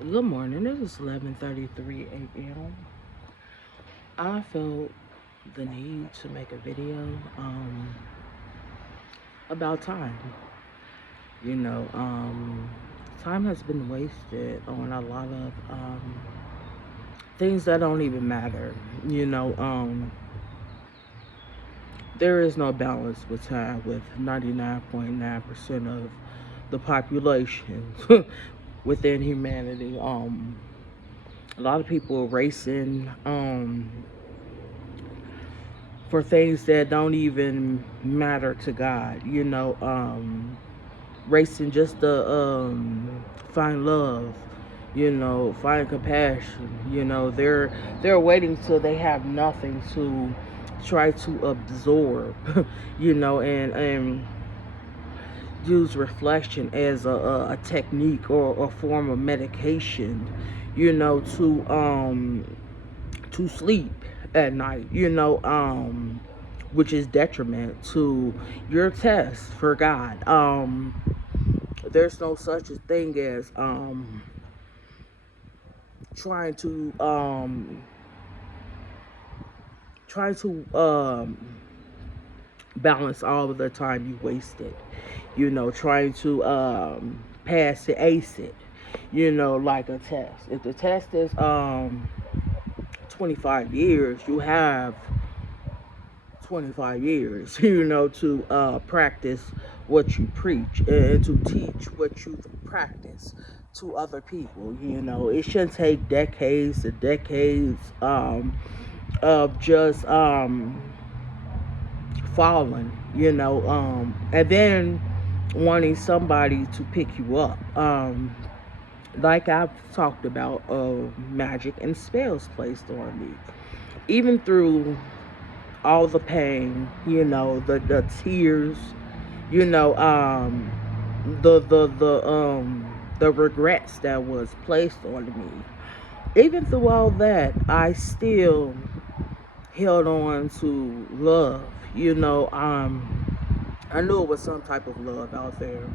Good morning. It is 11:33 a.m. I felt the need to make a video about time. You know, time has been wasted on a lot of things that don't even matter. You know, there is no balance with time with 99.9% of the population within humanity. A lot of people are racing for things that don't even matter to God. Racing just to find love, find compassion. They're waiting till they have nothing to try to absorb, and use reflection as a technique or a form of medication, to sleep at night, which is detriment to your test for God. There's no such a thing as trying to balance all of the time you wasted, trying to pass it, ace it, like a test. If the test is 25 years, you have 25 years, to practice what you preach and to teach what you practice to other people. It shouldn't take decades and decades of just falling, and then wanting somebody to pick you up. Like I've talked about, magic and spells placed on me. Even through all the pain, the tears, you know, um, the regrets that was placed on me. Even through all that, I still held on to love. I knew it was some type of love out there.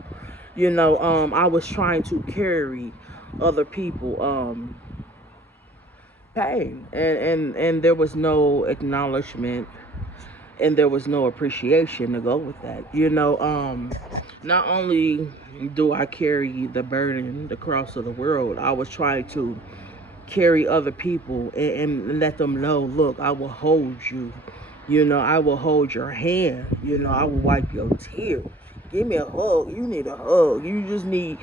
I was trying to carry other people pain, and there was no acknowledgement and there was no appreciation to go with that. Not only do I carry the burden, the cross of the world, I was trying to carry other people and let them know, look, I will hold you. I will hold your hand. I will wipe your tears. Give me a hug. You need a hug. You just need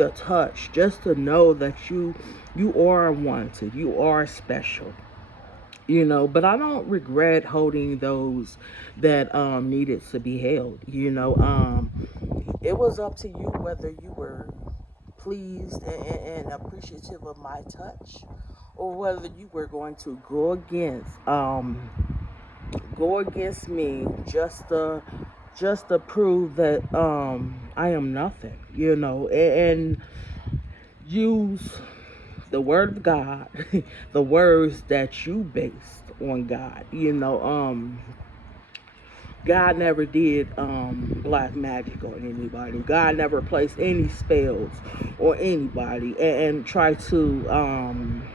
a touch, just to know that you are wanted. You are special. But I don't regret holding those that needed to be held. It was up to you whether you were pleased and appreciative of my touch, or whether you were going to go against me just to prove that I am nothing, and use the word of God, the words that you based on God. God never did black magic on anybody. God never placed any spells on anybody, and tried to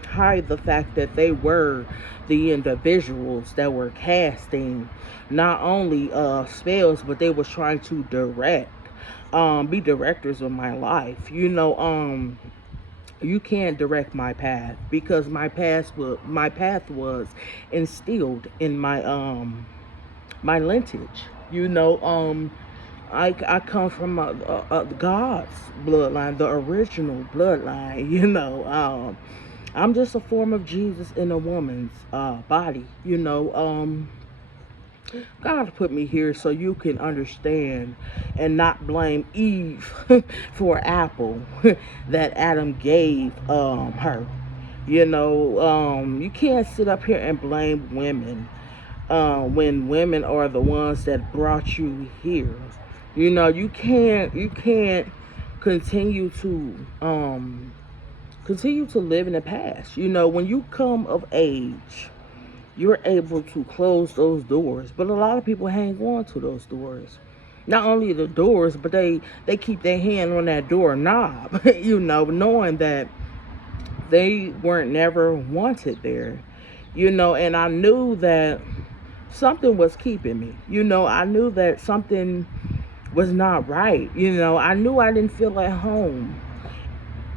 hide the fact that they were the individuals that were casting not only spells, but they was trying to be directors of my life. You can't direct my path, because my path was instilled in my lineage. I come from God's bloodline, the original bloodline. I'm just a form of Jesus in a woman's body. God put me here so you can understand and not blame Eve for an apple that Adam gave her. You can't sit up here and blame women when women are the ones that brought you here. You can't continue to live in the past. When you come of age, you're able to close those doors. But a lot of people hang on to those doors. Not only the doors, but they keep their hand on that door knob, knowing that They weren't never wanted there, and I knew that something was keeping me. I knew that something was not right. I knew I didn't feel at home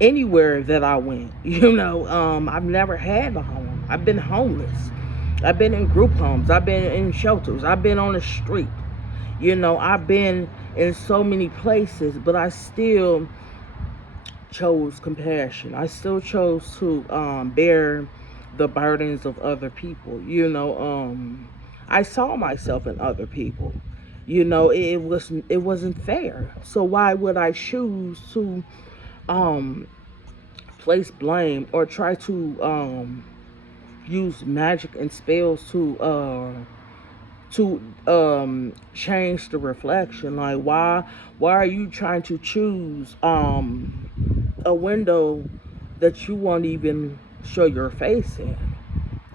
anywhere that I went. I've never had a home. I've been homeless. I've been in group homes. I've been in shelters. I've been on the street. I've been in so many places, but I still chose compassion. I still chose to bear the burdens of other people. I saw myself in other people. It wasn't fair. So why would I choose to um, place blame or try to use magic and spells to change the reflection? Like, why are you trying to choose a window that you won't even show your face in?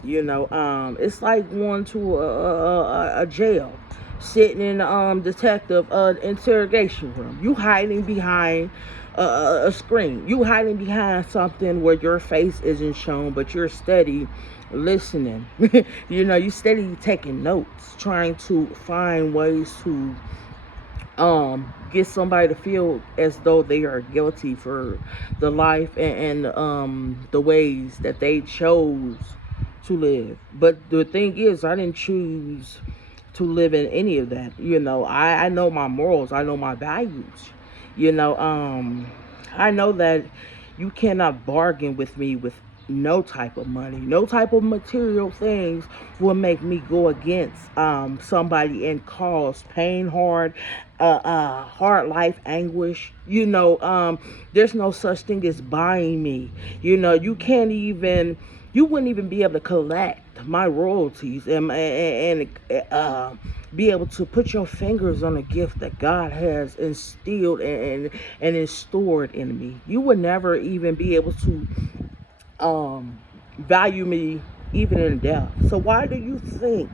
It's like going to a jail, sitting in the detective interrogation room. You hiding behind a screen. You hiding behind something where your face isn't shown, but you're steady listening. You steady taking notes, trying to find ways to get somebody to feel as though they are guilty for the life and the ways that they chose to live. But the thing is, I didn't choose to live in any of that. I know my morals. I know my values. I know that you cannot bargain with me with no type of money. No type of material things will make me go against somebody and cause pain, hard life anguish. There's no such thing as buying me. You wouldn't even be able to collect my royalties and be able to put your fingers on a gift that God has instilled and is stored in me. You would never even be able to value me even in death. So why do you think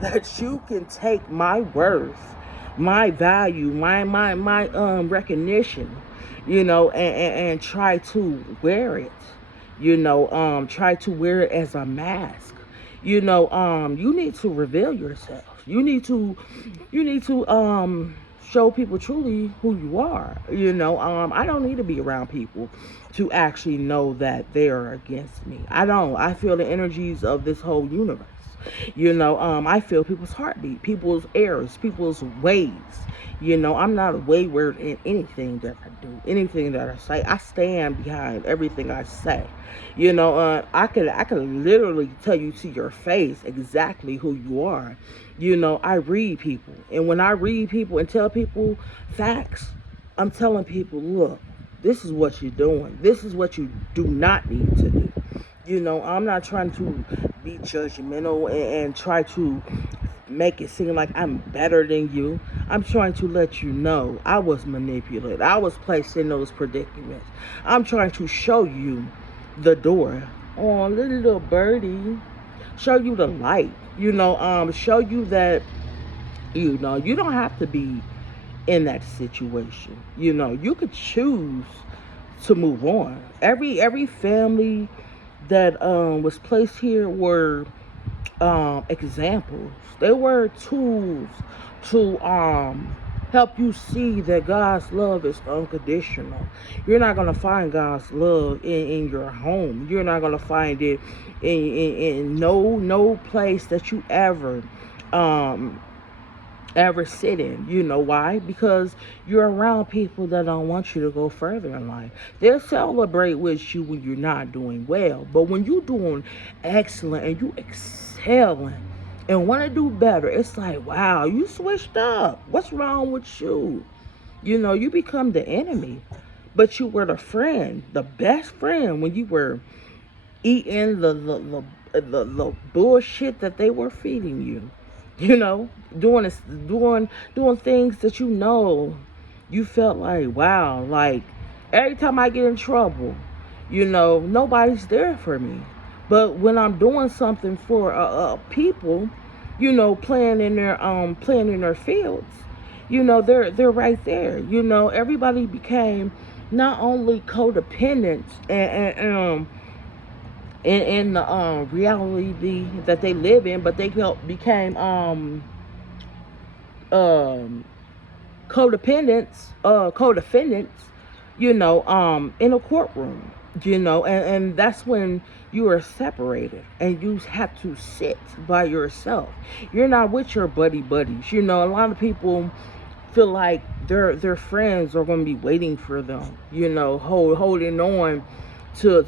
that you can take my worth, my value, my recognition, and try to wear it, try to wear it as a mask? You need to reveal yourself. You need to show people truly who you are. I don't need to be around people to actually know that they are against me. I feel the energies of this whole universe. I feel people's heartbeat, people's errors, people's ways. I'm not wayward in anything that I do, anything that I say. I stand behind everything I say. I could literally tell you to your face exactly who you are. I read people, and when I read people and tell people facts, I'm telling people, look, this is what you're doing. This is what you do not need to do. I'm not trying to be judgmental and try to make it seem like I'm better than you. I'm trying to let you know I was manipulated. I was placed in those predicaments. I'm trying to show you the door. Oh, little birdie. Show you the light. Show you that, you don't have to be in that situation. You could choose to move on. Every family that was placed here were examples. They were tools to help you see that God's love is unconditional. You're not gonna find God's love in your home. You're not gonna find it in no place that you um ever sit in. You know why? Because you're around people that don't want you to go further in life. They'll celebrate with you when you're not doing well. But when you're doing excellent and you excelling and want to do better, it's like, wow, you switched up. What's wrong with you? You become the enemy. But you were the friend, the best friend, when you were eating the bullshit that they were feeding you. Doing this, doing things that you felt like, wow, like every time I get in trouble, nobody's there for me. But when I'm doing something for people, playing in their fields, they're right there. Everybody became not only codependent and in the reality that they live in, but they became um co-defendants, in a courtroom, and that's when you are separated and you have to sit by yourself. You're not with your buddies. A lot of people feel like their friends are going to be waiting for them, holding on to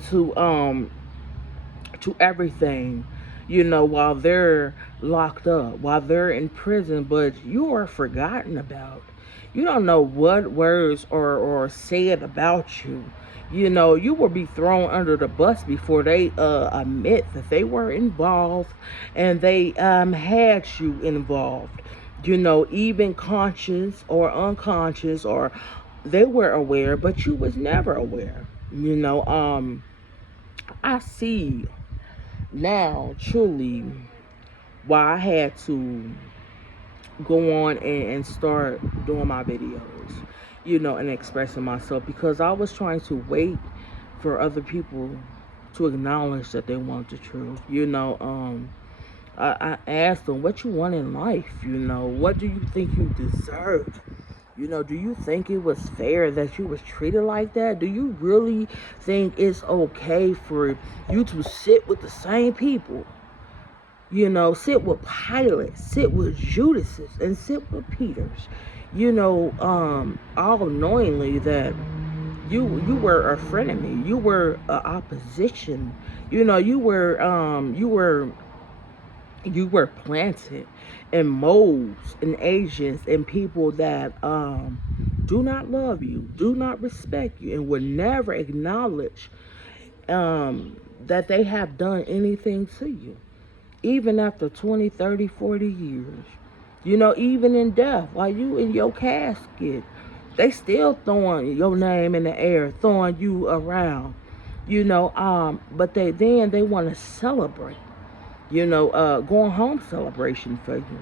everything, while they're locked up, while they're in prison, but you are forgotten about. You don't know what words are said about you. You will be thrown under the bus before they admit that they were involved, and they had you involved. Even conscious or unconscious, or they were aware, but you was never aware. I see now truly why I had to go on and start doing my videos, and expressing myself, because I was trying to wait for other people to acknowledge that they want the truth. I asked them, what you want in life? What do you think you deserve? Do you think it was fair that you was treated like that? Do you really think it's okay for you to sit with the same people? Sit with Pilate, sit with Judases, and sit with Peters. All knowingly that you were a frenemy, you were a opposition. You were planted in moles and agents and people that do not love you, do not respect you, and would never acknowledge that they have done anything to you, even after 20, 30, 40 years. Even in death, while you in your casket, they still throwing your name in the air, throwing you around. But they want to celebrate. Going home celebration for you.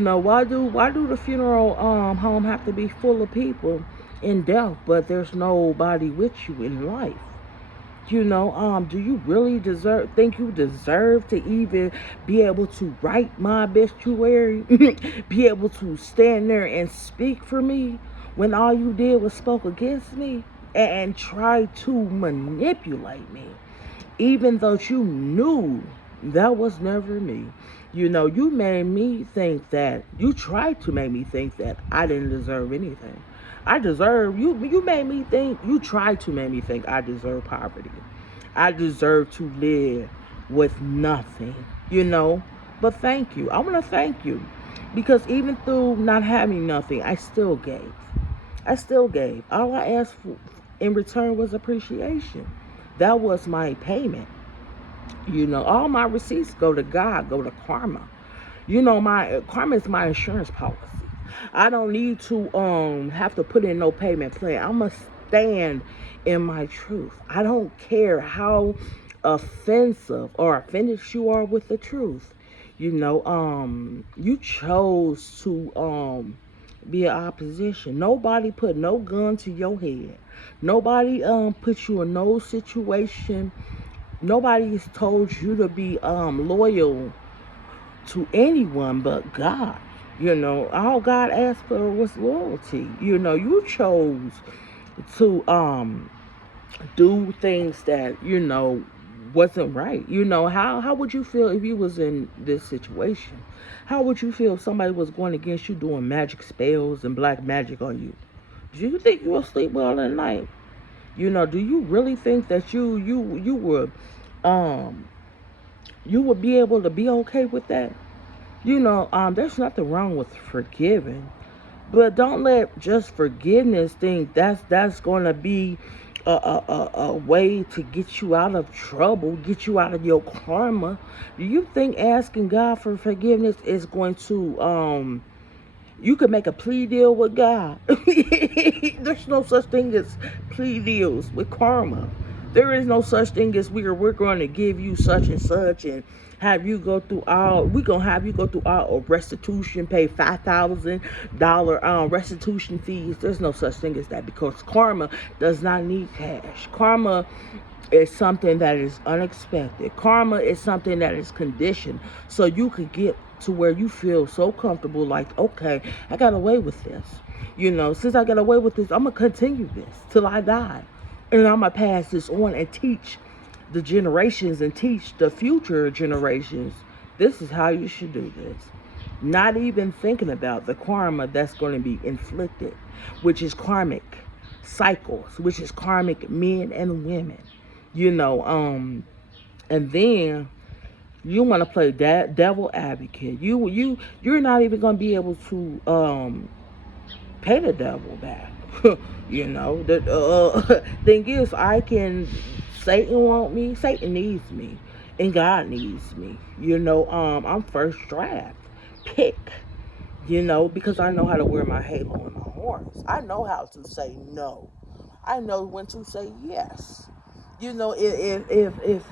Why do the funeral home have to be full of people in death, but there's nobody with you in life? Do you really think you deserve to even be able to write my obituary? Be able to stand there and speak for me when all you did was spoke against me and try to manipulate me, even though you knew that was never me. You made me think that, you tried to make me think that I didn't deserve anything. I deserve, you made me think, you tried to make me think I deserve poverty. I deserve to live with nothing, But thank you. I want to thank you, because even through not having nothing, I still gave. I still gave. All I asked for in return was appreciation. That was my payment. All my receipts go to God, go to karma. My karma is my insurance policy. I don't need to have to put in no payment plan. I must stand in my truth. I don't care how offensive or offended you are with the truth. You chose to be an opposition. Nobody put no gun to your head. Nobody put you in no situation. Nobody's told you to be loyal to anyone but God. All God asked for was loyalty. You chose to do things that wasn't right. How would you feel if you was in this situation? How would you feel if somebody was going against you doing magic spells and black magic on you? Do you think you will sleep well at night? Do you really think that um you would be able to be okay with that? There's nothing wrong with forgiving, but don't let just forgiveness think that's going to be a way to get you out of trouble, get you out of your karma. Do you think asking God for forgiveness is going to you could make a plea deal with God? There's no such thing as plea deals with karma. There is no such thing as we're going to give you such and such and have you go through all, we gonna have you go through all restitution, pay $5,000 restitution fees. There's no such thing as that, because karma does not need cash. Karma is something that is unexpected. Karma is something that is conditioned, so you could get to where you feel so comfortable, like, okay, I got away with this. Since I got away with this, I'm gonna continue this till I die, and I'm gonna pass this on and teach the generations and teach the future generations, this is how you should do this. Not even thinking about the karma that's going to be inflicted, which is karmic cycles, which is karmic men and women. And then you want to play devil advocate. You're not even going to be able to pay the devil back. The thing is, Satan want me, Satan needs me, and God needs me. I'm first draft pick, because I know how to wear my halo and my horns. I know how to say no. I know when to say yes. If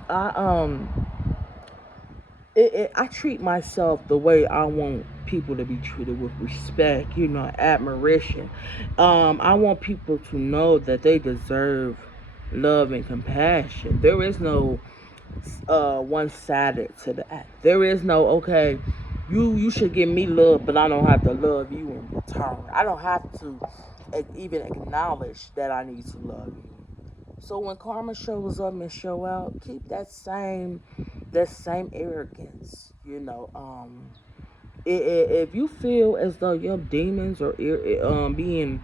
I treat myself the way I want people to be treated, with respect, admiration. I want people to know that they deserve love and compassion. There is no one-sided to that. There is no, okay, you should give me love, but I don't have to love you in return. I don't have to even acknowledge that I need to love you. So when karma shows up and show out, keep that same arrogance. If you feel as though your demons are being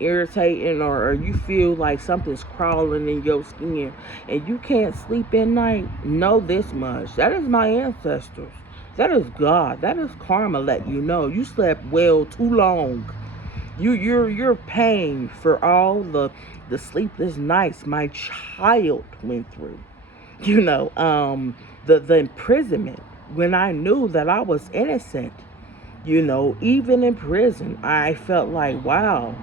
irritating, or you feel like something's crawling in your skin and you can't sleep at night, know this much: that is my ancestors. That is God. That is karma letting you know you slept well too long. You're paying for all the sleepless nights my child went through. The imprisonment when I knew that I was innocent. Even in prison, I felt like, wow,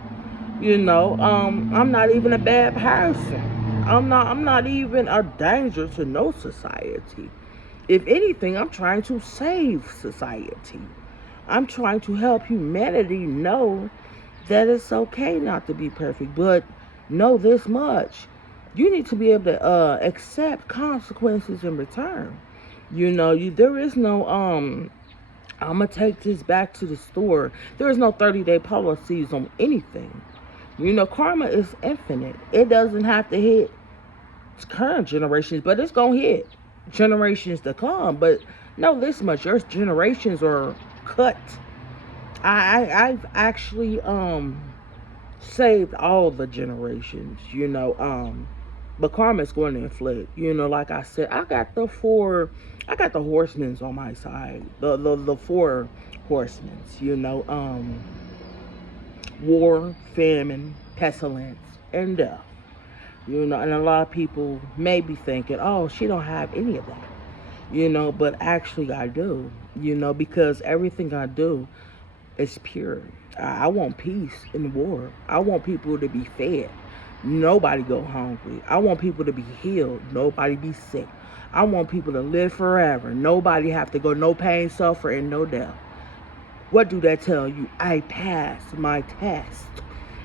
I'm not even a bad person. I'm not even a danger to no society. If anything, I'm trying to save society. I'm trying to help humanity know that it's okay not to be perfect, but know this much: you need to be able to accept consequences in return. There is no I'm gonna take this back to the store. There is no 30-day policies on anything. Karma is infinite. It doesn't have to hit current generations, but it's gonna hit generations to come. But know this much: your generations are cut. I've actually saved all the generations. But karma is going to inflict. Like I said, I got the horsemen on my side. The four horsemen. War, famine, pestilence, and death. And a lot of people may be thinking, oh, she don't have any of that. But actually I do. Because everything I do is pure. I want peace in war. I want people to be fed. Nobody go hungry. I want people to be healed. Nobody be sick. I want people to live forever. Nobody have to go no pain, suffering, no death. What do that tell you? I passed my test.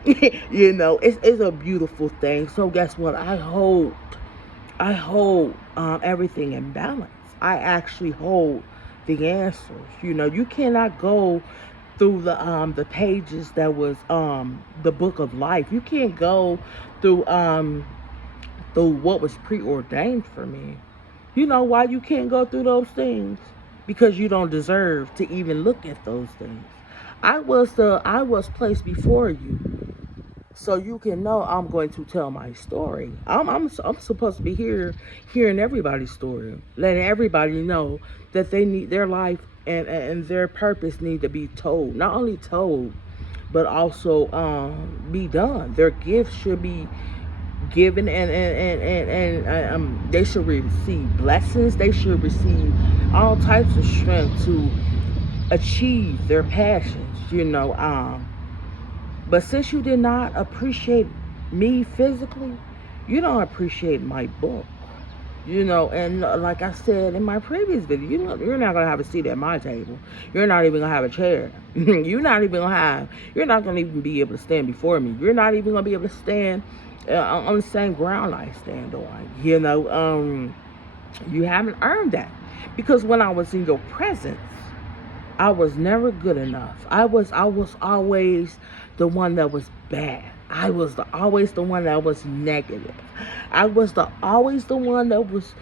It's a beautiful thing. So guess what? I hold everything in balance. I actually hold the answers. You cannot go through the pages that was the book of life. You can't go through what was preordained for me. You know why you can't go through those things? Because you don't deserve to even look at those things. I was placed before you, so you can know I'm going to tell my story. I'm supposed to be hearing everybody's story, letting everybody know that they need their life and their purpose need to be told. Not only told, but also be done. Their gifts should be given, and they should receive blessings. They should receive all types of strength to achieve their passions. But since you did not appreciate me physically, You don't appreciate my book. And like I said in my previous video, you're not gonna have a seat at my table. You're not even gonna have a chair. You're not gonna even be able to stand before me. You're not even gonna be able to stand on the same ground I stand on. You haven't earned that, because when I was in your presence, I was never good enough. I was always the one that was bad. I was always the one that was negative. I was always the one that was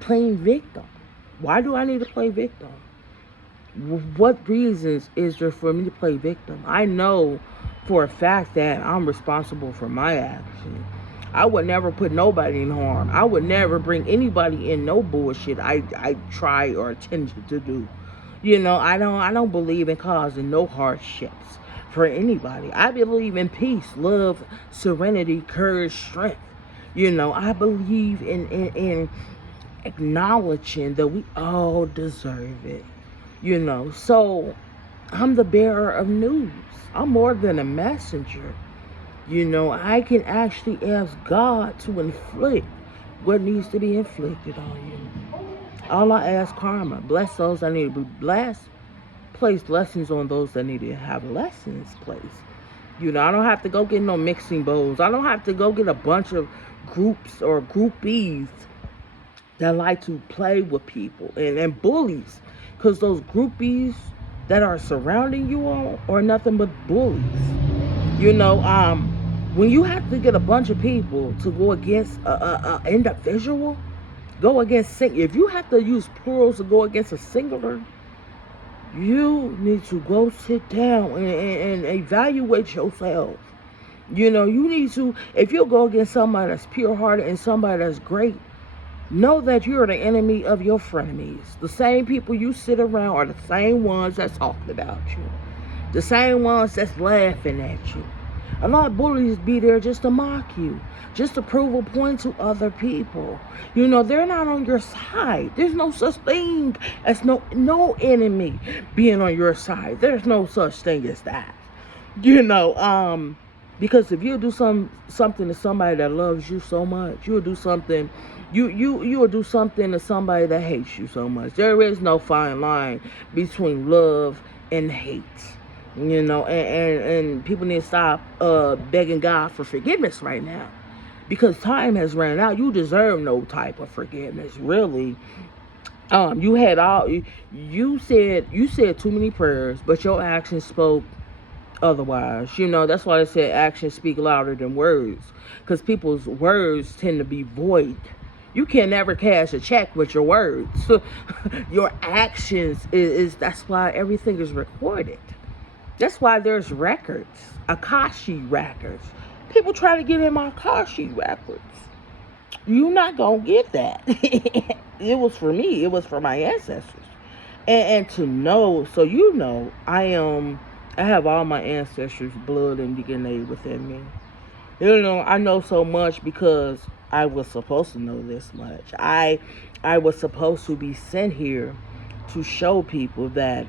playing victim. Why do I need to play victim? What reasons is there for me to play victim? I know for a fact that I'm responsible for my actions. I would never put nobody in harm. I would never bring anybody in no bullshit I try or attempt to do. I don't believe in causing no hardships for anybody. I believe in peace, love, serenity, courage, strength. I believe in acknowledging that we all deserve it. So I'm the bearer of news. I'm more than a messenger. I can actually ask God to inflict what needs to be inflicted on you. All I ask karma, bless those that need to be blessed, place blessings on those that need to have lessons placed. I don't have to go get no mixing bowls. I don't have to go get a bunch of groups or groupies that like to play with people and bullies. Because those groupies that are surrounding you all are nothing but bullies. When you have to get a bunch of people to go against a individual, go against, if you have to use plurals to go against a singular, you need to go sit down and evaluate yourself. You need to, if you go against somebody that's pure hearted and somebody that's great, know that you're the enemy of your frenemies. The same people you sit around are the same ones that's talking about you, the same ones that's laughing at you. A lot of bullies be there just to mock you, just to prove a point to other people. They're not on your side. There's no such thing as no enemy being on your side. There's no such thing as that. Because if you do something to somebody that loves you so much, you'll do something. You will do something to somebody that hates you so much. There is no fine line between love and hate. And people need to stop begging God for forgiveness right now, because time has ran out. You deserve no type of forgiveness, really. You said too many prayers, but your actions spoke otherwise. That's why they said actions speak louder than words, because people's words tend to be void. You can never cash a check with your words. Your actions is that's why everything is recorded. That's why there's records, Akashi records. People try to get in my Akashi records. You're not going to get that. It was for me. It was for my ancestors. And to know, so I have all my ancestors' blood and DNA within me. I know so much because I was supposed to know this much. I was supposed to be sent here to show people that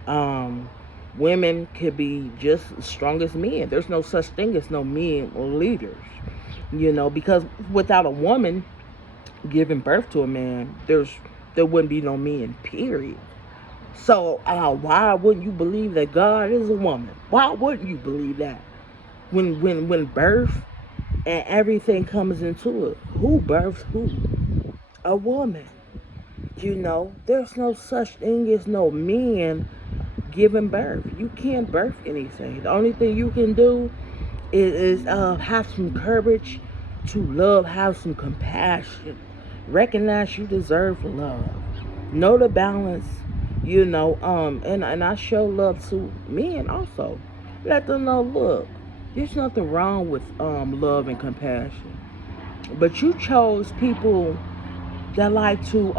women could be just as strong as men. There's no such thing as no men or leaders. Because without a woman giving birth to a man, there wouldn't be no men, period. So why wouldn't you believe that God is a woman? Why wouldn't you believe that? When birth and everything comes into it, who births who? A woman. There's no such thing as no men giving birth. You can't birth anything. The only thing you can do is have some courage to love, have some compassion, recognize you deserve love, know the balance. And I show love to men also. Let them know, look, there's nothing wrong with love and compassion, but you chose people that like to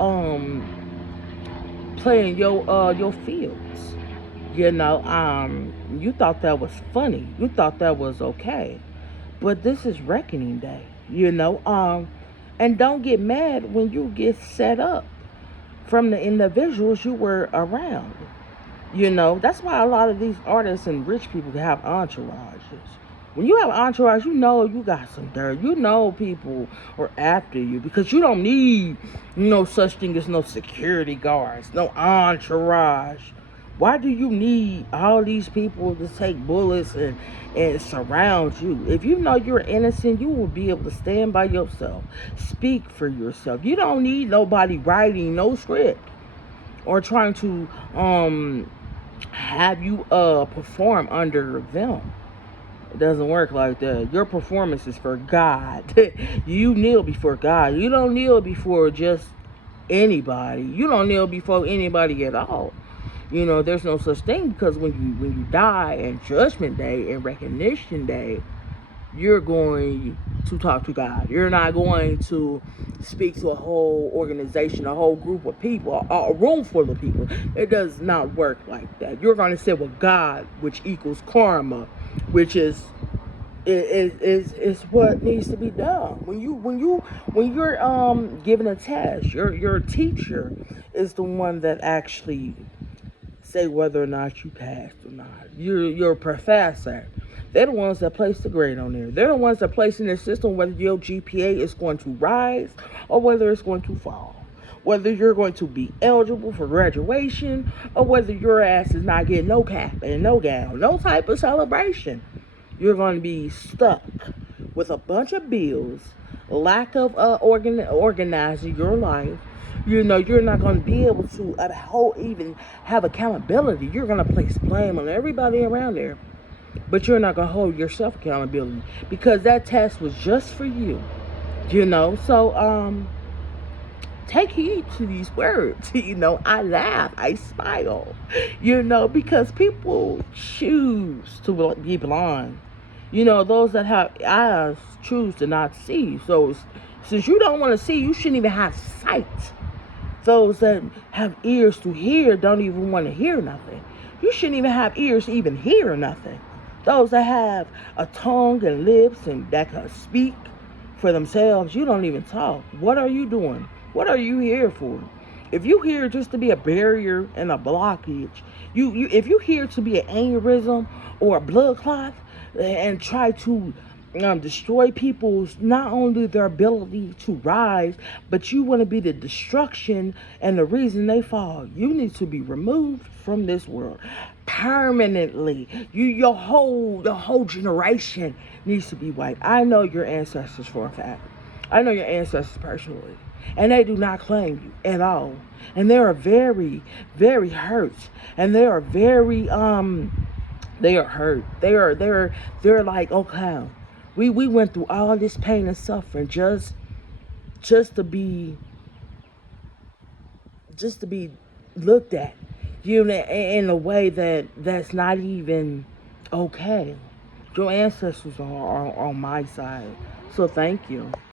play in your fields. You thought that was funny. You thought that was okay. But this is reckoning day, and don't get mad when you get set up from the individuals you were around. That's why a lot of these artists and rich people have entourages. When you have an entourage, you know you got some dirt. You know people are after you because you don't need no such thing as no security guards, no entourage. Why do you need all these people to take bullets and surround you? If you know you're innocent, you will be able to stand by yourself, speak for yourself. You don't need nobody writing no script or trying to have you perform under them. It doesn't work like that. Your performance is for God. You kneel before God. You don't kneel before just anybody. You don't kneel before anybody at all. You know, there's no such thing because when you die and Judgment Day and Recognition Day, you're going to talk to God. You're not going to speak to a whole organization, a whole group of people, a room full of people. It does not work like that. You're going to sit with God, which equals karma, which is what needs to be done. When you're given a test, your teacher is the one that actually say whether or not you passed or not. Your professor. They're the ones that place the grade on there. They're the ones that place in the system whether your GPA is going to rise or whether it's going to fall. Whether you're going to be eligible for graduation or whether your ass is not getting no cap and no gown, no type of celebration. You're going to be stuck with a bunch of bills, lack of organizing your life. You know, you're not going to be able to even have accountability. You're going to place blame on everybody around there, but you're not going to hold yourself accountability because that test was just for you. You know, so take heed to these words. You know, I laugh, I smile, you know, because people choose to be blind. You know, those that have eyes choose to not see. So since you don't want to see, you shouldn't even have sight. Those that have ears to hear don't even want to hear nothing. You shouldn't even have ears to even hear nothing. Those that have a tongue and lips and that can speak for themselves, you don't even talk. What are you doing? What are you here for? If you here just to be a barrier and a blockage, if you here to be an aneurysm or a blood clot and try to destroy people's not only their ability to rise, but you want to be the destruction and the reason they fall. You need to be removed from this world permanently. Your whole generation needs to be wiped. I know your ancestors for a fact. I know your ancestors personally, and they do not claim you at all. And they are very, very hurt, and they are very they are hurt. They're like, okay, we went through all this pain and suffering just to be looked at, you know, in a way that's not even okay. Your ancestors are on my side, so thank you.